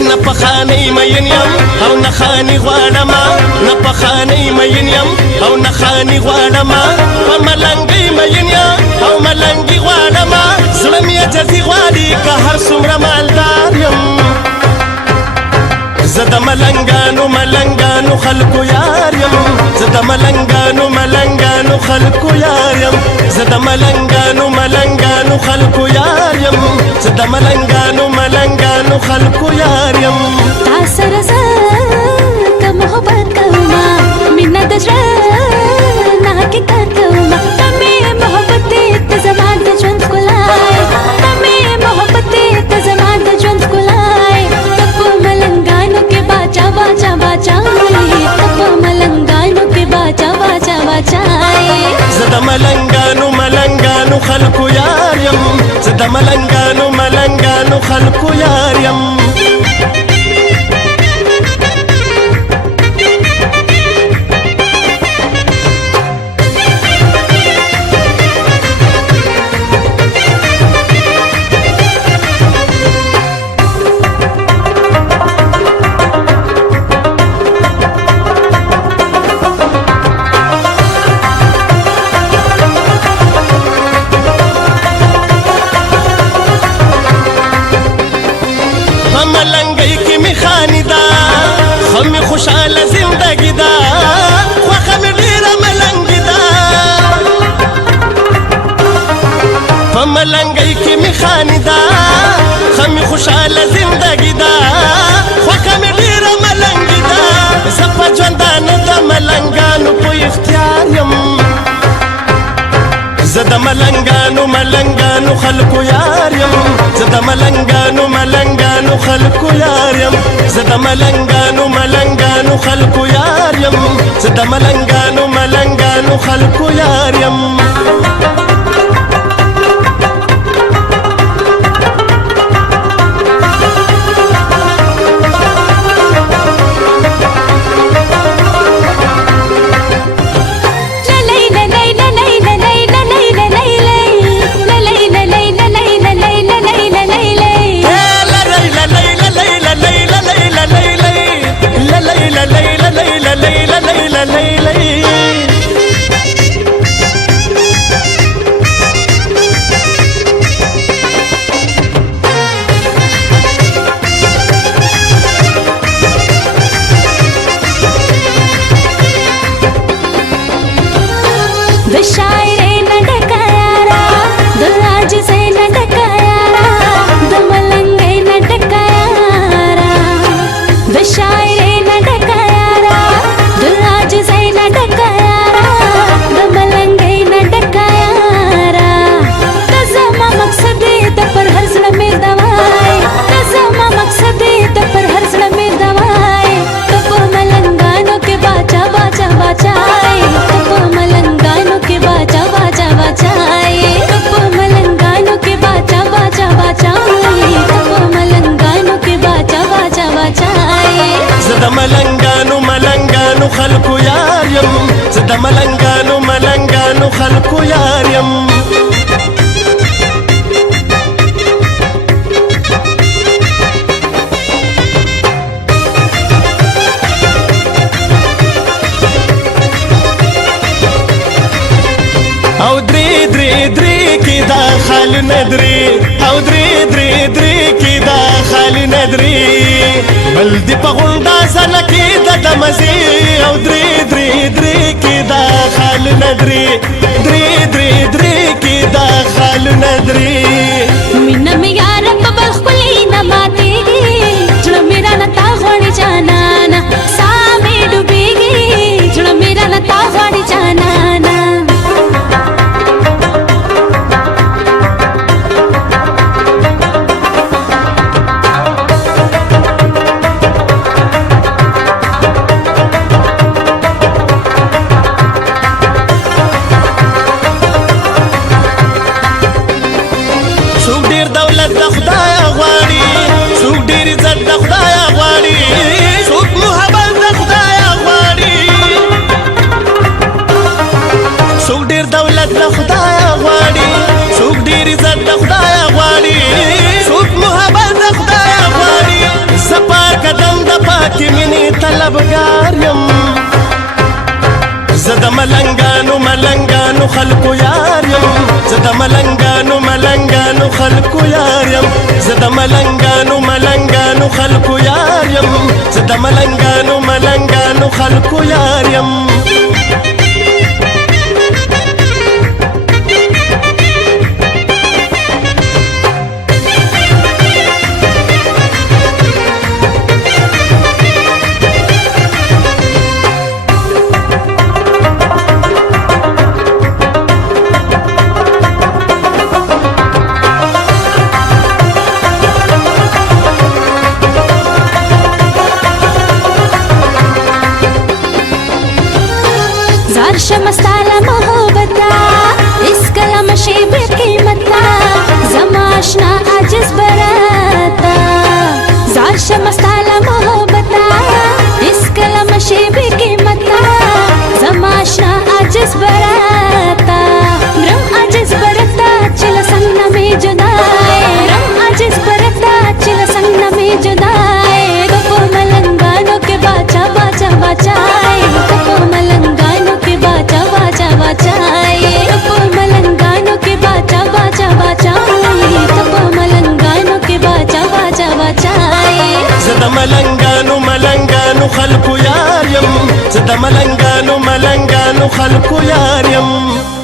نه پخانۍ مین یم او نه خاني غواړمه نه پخانۍ مین یم او نه خاني غواړمه په ملنګۍ مین یم او ملنګي غواړمه زړه مې عجزي غواړي که هر څومره مالدار یم زه د ملنګانو خلکو یار یم زه د ملنګانو خلکو یار یم زه د ملنګانو خلکو یار یم زه د ملنګانو خلکو یار یم تا سره زه که محبت کومه مینه د زړه نه حقیقت کومه ته مې محبت دی ته زما د ژوند ښکلا یې ته مې محبت دی ته زما د ژوند ښکلا یې ته په ملنګانو کې باچا باچا باچا یې ته په ملنګانو کې باچا باچا باچا یې زه د ملنګانو خلکو یار یم زه د ملنګانو خلکو یار یم ملنګۍ کې مې خاني ده خو مې خوشحاله زندګي ده خوښه مې ډېره ملنګي ده په ملنګۍ کې مې خاني ده خو مې خوشحاله زندګي ده خوښه مې ډېره ملنګي ده زه په ژوندانه د ملنګانو په اختیار یم زه د ملنګانو خلکو یار یم زه د ملنګانو خلکو یار یم زه د ملنګانو خلکو یار یم زه د ملنګانو خلکو یار یم د شاعرۍ نه ډکه یاره د عاجزۍ نه ډکه یاره د ملنګۍ نه ډکه یاره د شاعرۍ نه ډکه یاره د عاجزۍ نه ډکه یاره د ملنګۍ نه ډکه یاره ته زما مقصد یې د پر هر زړه مې دوا یې ته زما مقصد یې د پر هر زړه مې دوا یې ته په ملنګانو کې باچا باچا باچا یې ته په ملنګانو کې باچا باچا باچا یې ته په ملنګانو کې باچا باچا باچا یې ته په ملنګانو کې باچا باچا باچا یې زه د ملنګانو خلکو یار یم زه د ملنګانو خلکو یار یم او درې کې دا خال ندري او درې کې دا خال ندري بل دی په غونډه زنه کې د دمزي او درې کې دا خال ندري درې کې دا خال ندري مینه مې یار په بل خپلې نه ماتېږي زړه مې رانه تا غواړي جانانه ساه مې ډوبېږي زړه مې رانه تا غواړي جانانه څوک ډېر دولت د خدای غواړي څوک ډېر عزت د خدای غواړي څوک محبت د خدای غواړي څوک ډېر دولت د خدای غواړي څوک ډېر عزت د خدای غواړي څوک محبت د خدای غواړي پاکی منی طلبگار یم زه د ملنګانو خلکو یار یم زه د ملنګانو خلکو یار یم زه د ملنګانو خلکو یار یم زه د ملنګانو خلکو یار یم زار شمستالا محبتا اس کلم شیب قیمتا زماشنا عجز براتا زار شمستالا محبتا اس کلم شیب قیمتا زماشنا عجز براتا رم عجز برتا چل سنگ میں جدائے رم عجز برتا چل سنگ میں جدائے گپو ملنگانوں کے باچا باچا باچائے گپو ملنگانوں کے باچا باچا باچائے گپو ملنگانوں کے باچا باچا باچائے گپو ملنگانوں کے باچا باچا باچائے زه د ملنګانو خلکو یار یم زه د ملنګانو خلکو یار یم